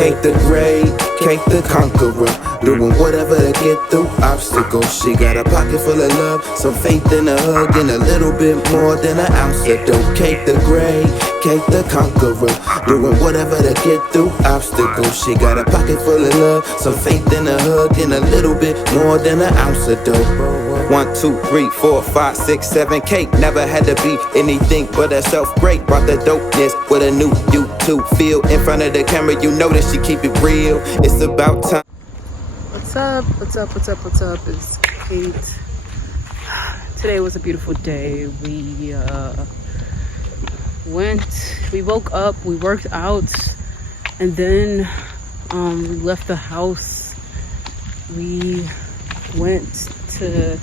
Kate the Great, Kate the Conqueror, doing whatever to get through obstacles. She got a pocket full of love, some faith in a hug, and a little bit more than an ounce of dope. Kate the Great, Kate the Conqueror, doing whatever to get through obstacles. She got a pocket full of love, some faith in a hug, and a little bit more than an ounce of dope. 1, 2, 3, 4, 5, 6, 7. Kate never had to be anything but herself. Great, brought the dopeness with a new YouTube feel. In front of the camera, you know that she keep it real. It's about time. What's up? What's up? What's up? What's up? It's Kate. Today was a beautiful day. We woke up, we worked out, and then we left the house. We went to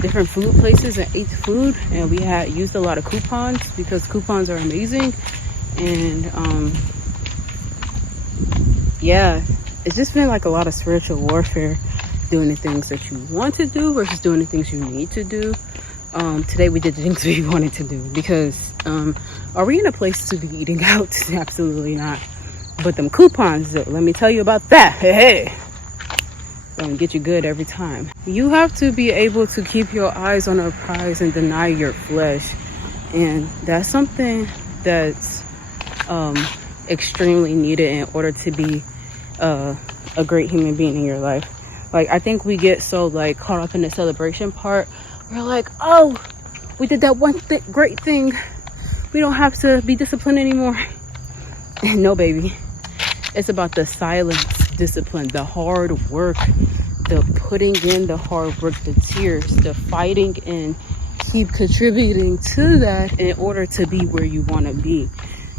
different food places and ate food, and we had used a lot of coupons because coupons are amazing. And yeah, it's just been like a lot of spiritual warfare, doing the things that you want to do versus doing the things you need to do. Today we did the things we wanted to do because are we in a place to be eating out? Absolutely not. But them coupons though, let me tell you about that. Hey, gonna get you good every time. You have to be able to keep your eyes on a prize and deny your flesh, and that's something that's extremely needed in order to be a great human being in your life. Like, I think we get so like caught up in the celebration part. We're like, oh, we did that one great thing, we don't have to be disciplined anymore. No, baby, it's about the silence discipline, the hard work, the putting in the hard work, the tears, the fighting, and keep contributing to that in order to be where you want to be.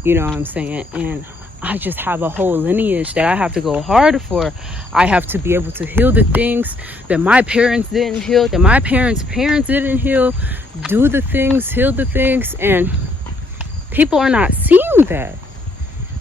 You know what I'm saying? And I just have a whole lineage that I have to go hard for. I have to be able to heal the things that my parents didn't heal, that my parents' parents didn't heal, do the things, heal the things, and people are not seeing that.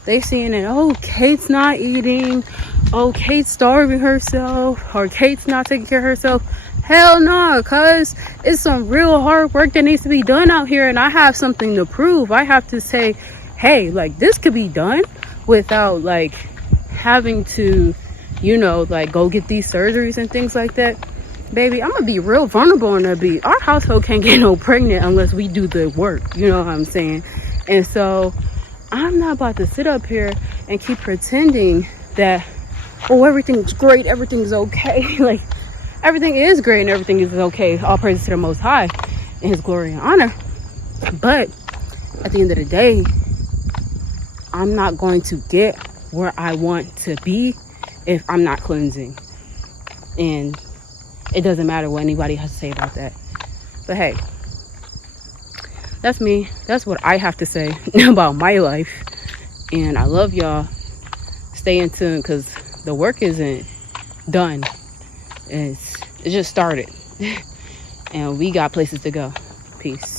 They seeing it, oh, Kate's not eating, oh, Kate's starving herself, or Kate's not taking care of herself. Hell no, cuz it's some real hard work that needs to be done out here, and I have something to prove. I have to say, hey, like, this could be done without like having to, you know, like go get these surgeries and things like that. Baby, I'm gonna be real vulnerable on that beat. Our household can't get no pregnant unless we do the work, you know what I'm saying? And so I'm not about to sit up here and keep pretending that, oh, everything's great, everything's okay. Like, everything is great and everything is okay. All praises to the Most High and His glory and honor. But at the end of the day, I'm not going to get where I want to be if I'm not cleansing. And it doesn't matter what anybody has to say about that. But hey, that's me. That's what I have to say about my life. And I love y'all. Stay in tune because the work isn't done. It just started. And we got places to go. Peace.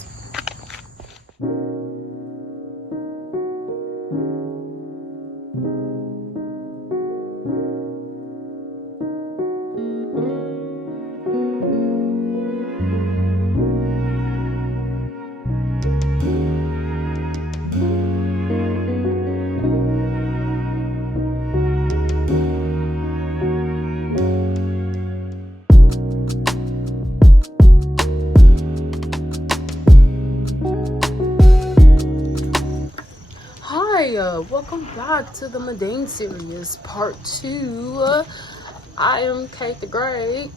Welcome back to the Mundane series, part 2. I am Kate the Great.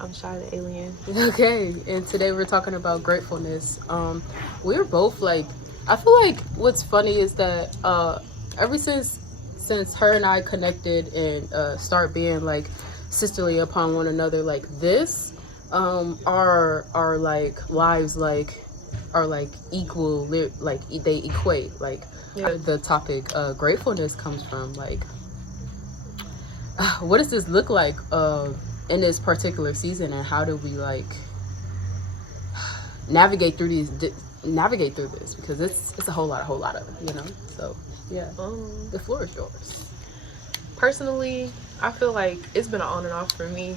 I'm Shy the Alien. Okay, and today we're talking about gratefulness. We're both like, I feel like what's funny is that ever since her and I connected and start being like sisterly upon one another like this, our like lives like are like equal, like they equate. Like, yeah. The topic gratefulness comes from, like, what does this look like in this particular season, and how do we like navigate through this, because it's a whole lot of it, you know. So yeah, the floor is yours. Personally, I feel like it's been on and off for me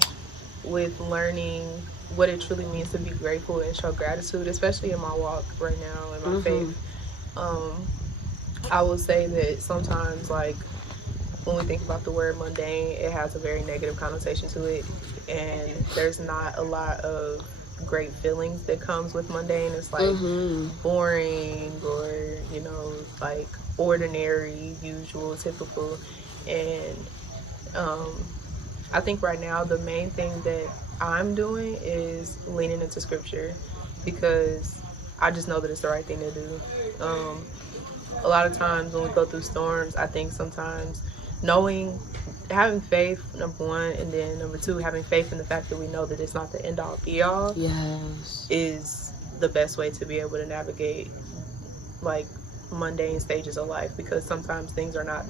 with learning what it truly means to be grateful and show gratitude, especially in my walk right now in my faith. I will say that sometimes, like, when we think about the word mundane, it has a very negative connotation to it, and there's not a lot of great feelings that comes with mundane. It's like boring, or like ordinary, usual, typical. And I think right now the main thing that I'm doing is leaning into scripture, because I just know that it's the right thing to do. A lot of times when we go through storms, I think sometimes having faith, number one, and then number two, having faith in the fact that we know that it's not the end all be all, is the best way to be able to navigate like mundane stages of life, because sometimes things are not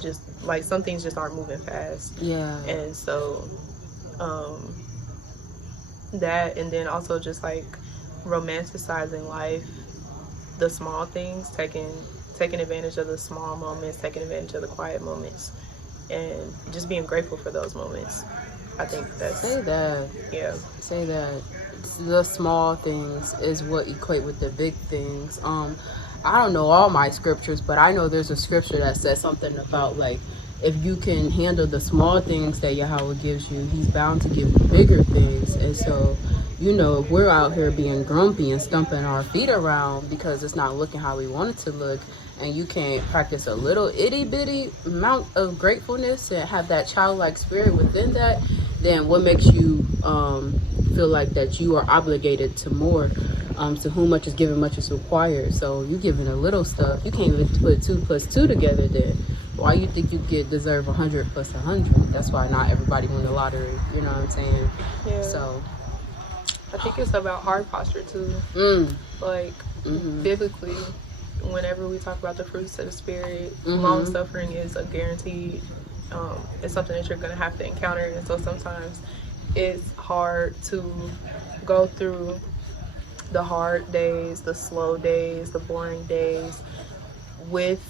just like, some things just aren't moving fast. And so that, and then also just like romanticizing life, the small things, taking advantage of the small moments, taking advantage of the quiet moments, and just being grateful for those moments. I think that's... Say that. Yeah. Say that. The small things is what equate with the big things. I don't know all my scriptures, but I know there's a scripture that says something about, like, if you can handle the small things that Yahweh gives you, he's bound to give you bigger things. And so, if we're out here being grumpy and stumping our feet around because it's not looking how we want it to look, and you can't practice a little itty bitty amount of gratefulness and have that childlike spirit within that, then what makes you feel like that you are obligated to more? To whom much is given, much is required. So you giving a little stuff, you can't even put 2 plus 2 together. Then why you think you deserve 100 plus 100? That's why not everybody won the lottery. You know what I'm saying? Yeah. So I think it's about heart posture too. Like biblically, whenever we talk about the fruits of the spirit, long suffering is a guaranteed. It's something that you're gonna have to encounter, and so sometimes it's hard to go through the hard days, the slow days, the boring days with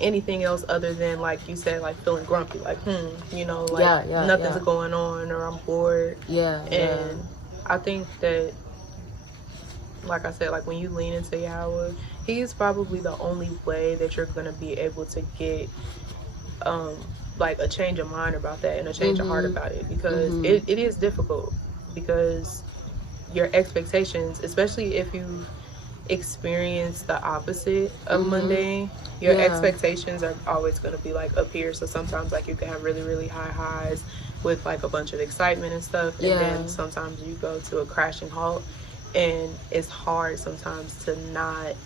anything else other than, like you said, like feeling grumpy, like nothing's going on, or I'm bored. And I think that, like I said, like when you lean into Yahweh, he is probably the only way that you're gonna be able to get like a change of mind about that, and a change of heart about it, because it is difficult, because your expectations, especially if you experience the opposite of mundane, your expectations are always going to be like up here. So sometimes like you can have really, really high highs with like a bunch of excitement and stuff, and then sometimes you go to a crashing halt, and it's hard sometimes to not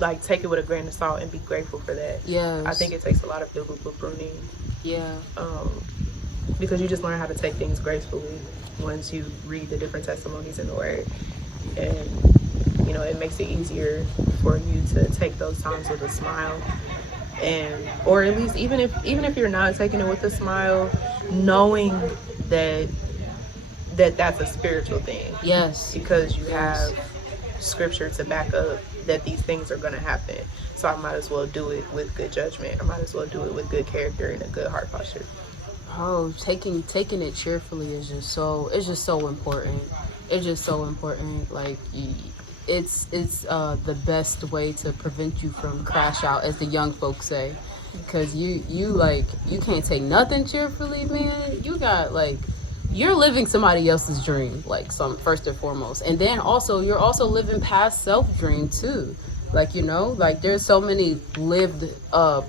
like take it with a grain of salt and be grateful for that. I think it takes a lot of biblical pruning, because you just learn how to take things gracefully once you read the different testimonies in the word, and it makes it easier for you to take those times with a smile, and or at least even if you're not taking it with a smile, knowing that that's a spiritual thing, because you have scripture to back up that these things are going to happen. So I might as well do it with good judgment. I might as well do it with good character and a good heart posture. Taking it cheerfully is just so important. It's just so important. Like it's the best way to prevent you from crash out, as the young folks say, because you can't take nothing cheerfully, man. You got like, you're living somebody else's dream, like first and foremost, and then also you're also living past self dream too. Like, like there's so many lived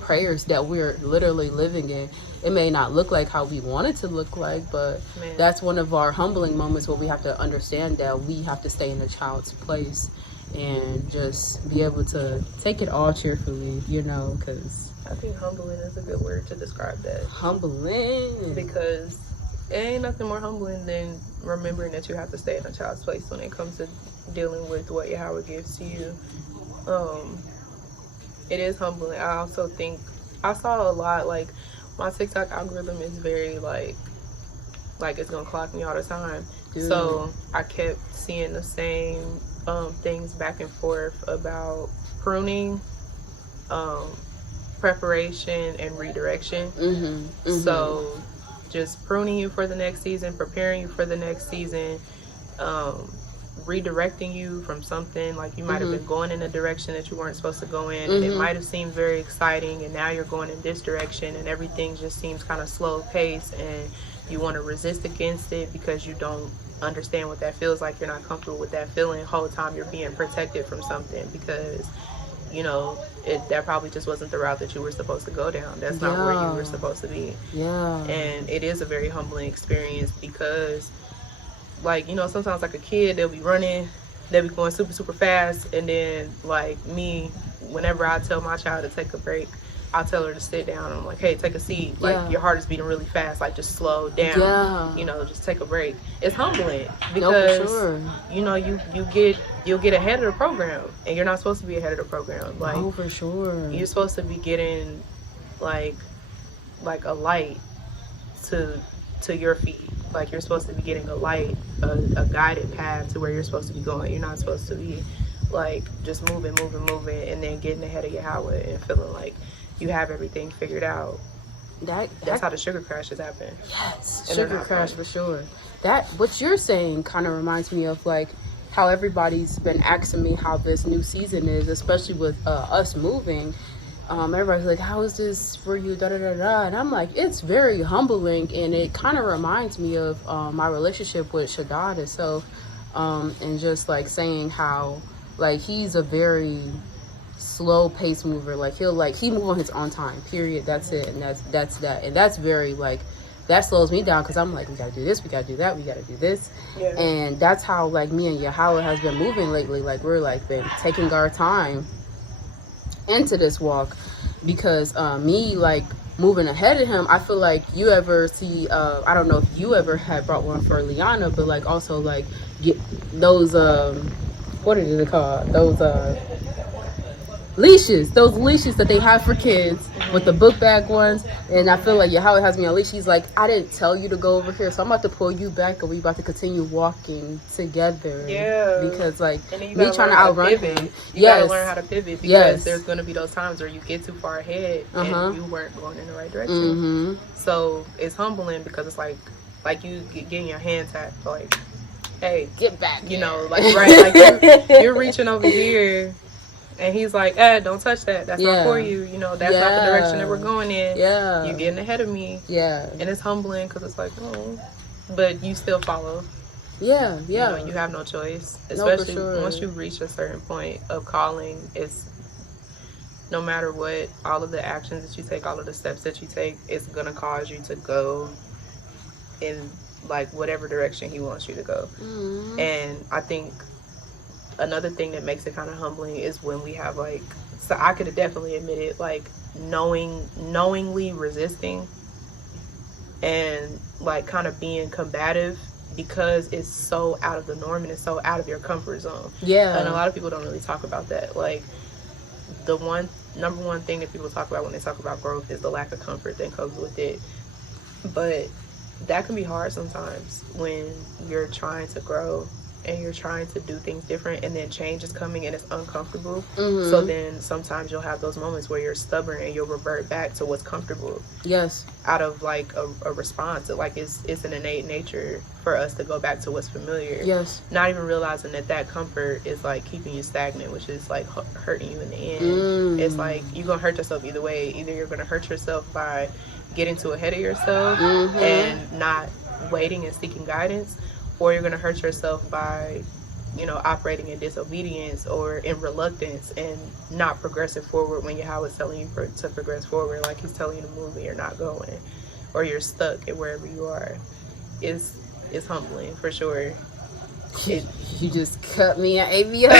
prayers that we're literally living in. It may not look like how we want it to look like, but that's one of our humbling moments where we have to understand that we have to stay in the child's place and just be able to take it all cheerfully, because I think humbling is a good word to describe that. Humbling. Because it ain't nothing more humbling than remembering that you have to stay in a child's place when it comes to dealing with what Yahweh gives to you. It is humbling. I also think I saw a lot, like my TikTok algorithm is very like it's gonna clock me all the time. Dude. So I kept seeing the same things back and forth about pruning, preparation, and redirection. So just pruning you for the next season, preparing you for the next season, redirecting you from something. Like, you might have been going in a direction that you weren't supposed to go in, and it might have seemed very exciting, and now you're going in this direction, and everything just seems kind of slow paced, and you want to resist against it because you don't understand what that feels like. You're not comfortable with that feeling. The whole time you're being protected from something because, you know, that probably just wasn't the route that you were supposed to go down. That's not where you were supposed to be. And it is a very humbling experience because, like, you know, sometimes like a kid, they'll be running, they'll be going super, super fast. And then, like me, whenever I tell my child to take a break, I'll tell her to sit down. I'm like, hey, take a seat. Like, your heart is beating really fast. Like, just slow down. You know, just take a break. It's humbling because, you know, you'll get ahead of the program, and you're not supposed to be ahead of the program. Like, you're supposed to be getting like a light to your feet. Like, you're supposed to be getting a light, a guided path to where you're supposed to be going. You're not supposed to be like just moving, and then getting ahead of Yahweh and feeling like you have everything figured out. That's how the sugar crashes happen. Yes, sugar crash for sure. That what you're saying kind of reminds me of like how everybody's been asking me how this new season is, especially with us moving. Everybody's like, how is this for you, da da da da, and I'm like, it's very humbling, and it kind of reminds me of my relationship with Shaddad itself, and just like saying how like he's a very slow pace mover. Like he move on his own time, period. That's it. And that's that. And that's very like, that slows me down because I'm like, we gotta do this, we gotta do that, we gotta do this. And that's how like me and Yahweh has been moving lately. Like, we're like been taking our time into this walk because me like moving ahead of him, I feel like you ever see I don't know if you ever had brought one for Liana, but like also like get those what are they called, those leashes that they have for kids with the book bag ones. And I feel like Yahweh has me on leash. He's like, I didn't tell you to go over here, so I'm about to pull you back, or we about to continue walking together. Because like me trying to outrun him. You gotta learn how to pivot because there's gonna be those times where you get too far ahead and you weren't going in the right direction. So it's humbling because it's like you getting your hand tapped, like, hey, get back. You know, like like you're reaching over here. And he's like, don't touch that. That's not for you. You know, that's not the direction that we're going in. You're getting ahead of me. And it's humbling because it's like, oh. But you still follow. You know, you have no choice. Especially once you reach a certain point of calling, it's no matter what, all of the actions that you take, all of the steps that you take, it's going to cause you to go in, like, whatever direction he wants you to go. And I think another thing that makes it kind of humbling is when we have like, so I could have definitely admitted like knowingly resisting and like kind of being combative because it's so out of the norm and it's so out of your comfort zone. And a lot of people don't really talk about that. Like, the number one thing that people talk about when they talk about growth is the lack of comfort that comes with it. But that can be hard sometimes when you're trying to grow and you're trying to do things different, and then change is coming and it's uncomfortable. So then sometimes you'll have those moments where you're stubborn and you'll revert back to what's comfortable. Out of like a response. Like, it's an innate nature for us to go back to what's familiar. Not even realizing that comfort is like keeping you stagnant, which is like hurting you in the end. It's like you're gonna hurt yourself either way. Either you're gonna hurt yourself by getting too ahead of yourself and not waiting and seeking guidance, or you're going to hurt yourself by, you know, operating in disobedience or in reluctance and not progressing forward when Yahweh is telling you to progress forward. Like, he's telling you to move and you're not going, or you're stuck at wherever you are. It's humbling for sure. You just cut me and ate me up.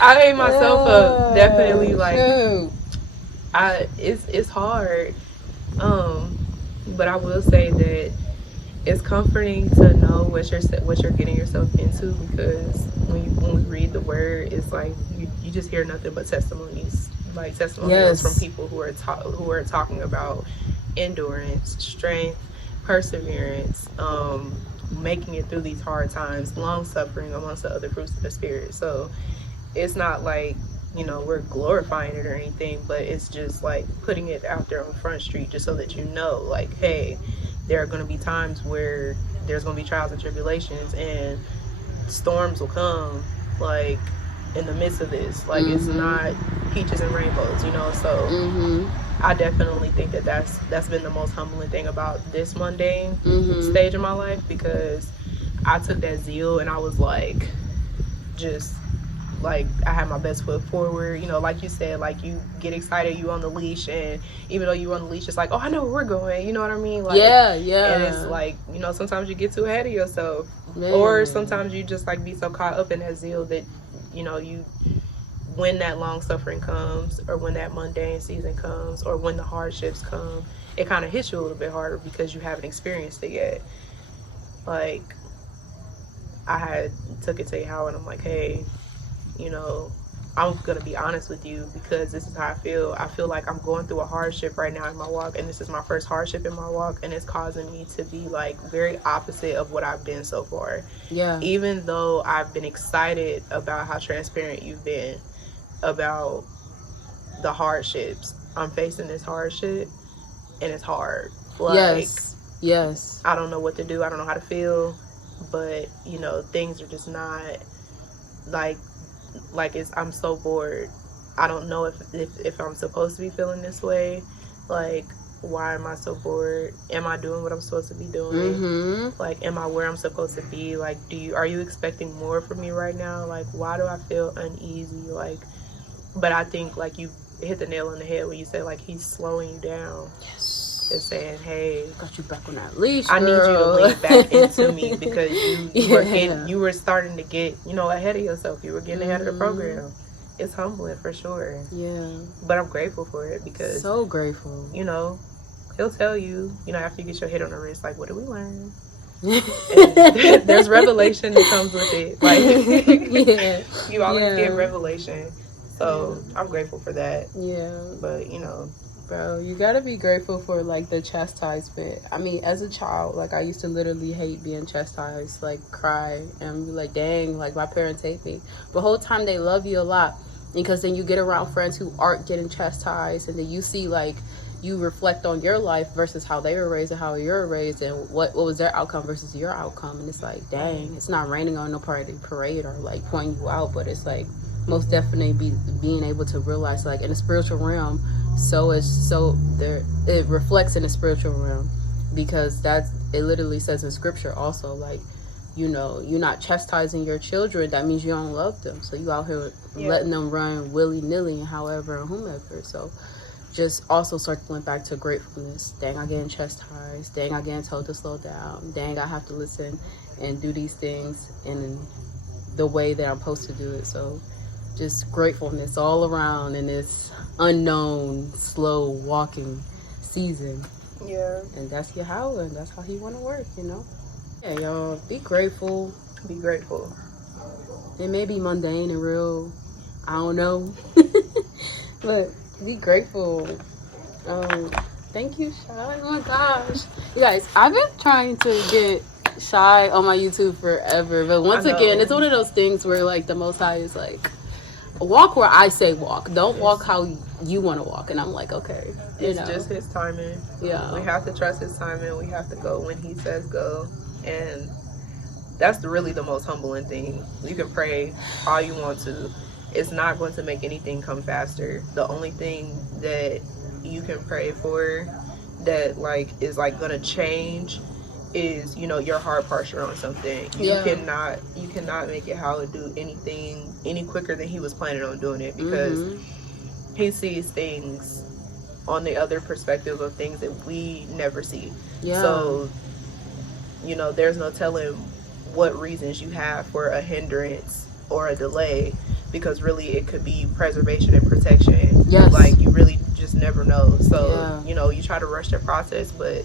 I ate myself up, definitely. Like, it's hard, but I will say that it's comforting to know what you're getting yourself into, because when we read the word, it's like you just hear nothing but testimonies, like testimonies from people who are talking about endurance, strength, perseverance, making it through these hard times, long suffering, amongst the other fruits of the spirit. So it's not like, you know, we're glorifying it or anything, but it's just like putting it out there on Front Street just so that you know, like, hey, there are going to be times where there's gonna be trials and tribulations, and storms will come, like, in the midst of this. Like, it's not peaches and rainbows, you know. So I definitely think that that's been the most humbling thing about this mundane stage of my life, because I took that zeal and I was like, just like, I had my best foot forward, you know, like you said, like, you get excited, you on the leash, and even though you on the leash, it's like, oh, I know where we're going, you know what I mean? Like, yeah. And it's like, you know, sometimes you get too ahead of yourself, Man. or sometimes you just like be so caught up in that zeal that, you know, you, when that long suffering comes, or when that mundane season comes, or when the hardships come, it kind of hits you a little bit harder because you haven't experienced it yet. Like, I had took it to Howard, and I'm like, hey, you know, I'm gonna be honest with you, because this is how I feel. I feel like I'm going through a hardship right now in my walk, and this is my first hardship in my walk, and it's causing me to be like very opposite of what I've been so far. Yeah. Even though I've been excited about how transparent you've been about the hardships, I'm facing this hardship, and it's hard. Like, yes. I don't know what to do. I don't know how to feel, but, you know, things are just not like it's, I'm so bored. I don't know if I'm supposed to be feeling this way. Like, why am I so bored? Am I doing what I'm supposed to be doing? Like, am I where I'm supposed to be? Like, are you expecting more from me right now? Like, why do I feel uneasy? Like, but I think, like, you hit the nail on the head when you said, like, he's slowing you down. Yes. It's saying, hey, got you back on that leash, I need you to lean back into me, because you were starting to get, you know, ahead of yourself. You were getting ahead of the program. It's humbling for sure. Yeah. But I'm grateful for it, because so grateful. You know, he'll tell you, you know, after you get your head on the wrist, like, what did we learn? There's revelation that comes with it. Like, you always get revelation. So I'm grateful for that. Yeah. But, you know, bro, you gotta be grateful for, like, the chastisement. I mean, as a child, like, I used to literally hate being chastised, like, cry and be like, dang, like, my parents hate me. But the whole time they love you a lot, because then you get around friends who aren't getting chastised, and then you see, like, you reflect on your life versus how they were raised and how you were raised, and what was their outcome versus your outcome. And it's like, dang, it's not raining on no parade or, like, pointing you out, but it's like, most definitely being able to realize, like, in the spiritual realm, it reflects in the spiritual realm, because it literally says in scripture also, like, you know, you're not chastising your children, that means you don't love them. So you out here letting them run willy-nilly and however and whomever. So just also circling back to gratefulness. Dang, I getting chastised. Dang, I getting told to slow down. Dang, I have to listen and do these things in the way that I'm supposed to do it. So just gratefulness all around in this unknown, slow walking season. Yeah. And that's Yahweh, and that's how he want to work, you know? Yeah, y'all, be grateful. Be grateful. It may be mundane and real, I don't know. But be grateful. Thank you, Shy. Oh my gosh. You guys, I've been trying to get Shy on my YouTube forever, but once again, it's one of those things where, like, the Most High is like, walk where I say walk. Don't walk how you want to walk. And I'm like, okay. It's just his timing. Yeah. We have to trust his timing. We have to go when he says go. And that's really the most humbling thing. You can pray all you want to. It's not going to make anything come faster. The only thing that you can pray for that, like, is, like, going to change is, you know, your heart posture on something. You cannot make it how to do anything any quicker than he was planning on doing it, because he sees things on the other perspective of things that we never see. Yeah. So, you know, there's no telling what reasons you have for a hindrance or a delay, because really it could be preservation and protection. Yes. Like, you really just never know. So, you know, you try to rush the process, but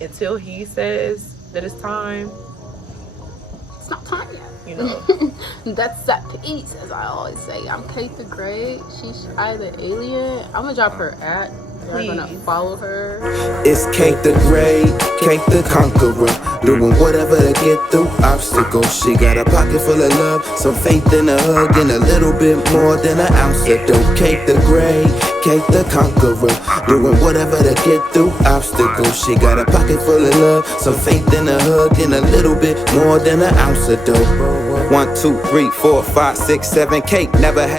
until he says that it's time, it's not time yet. You know. That's that piece, as I always say. I'm Kate the Great. She's Shy the Alien. I'm gonna drop her at Y'all gonna follow her. It's Kate the Great, Kate the Conqueror, doing whatever to get through obstacles. She got a pocket full of love, some faith in a hug, and a little bit more than an ounce of dope. Kate the Great, Kate the Conqueror, doing whatever to get through obstacles. She got a pocket full of love, some faith in a hug, and a little bit more than an ounce of dope. 1, 2, 3, 4, 5, 6, 7, Kate never had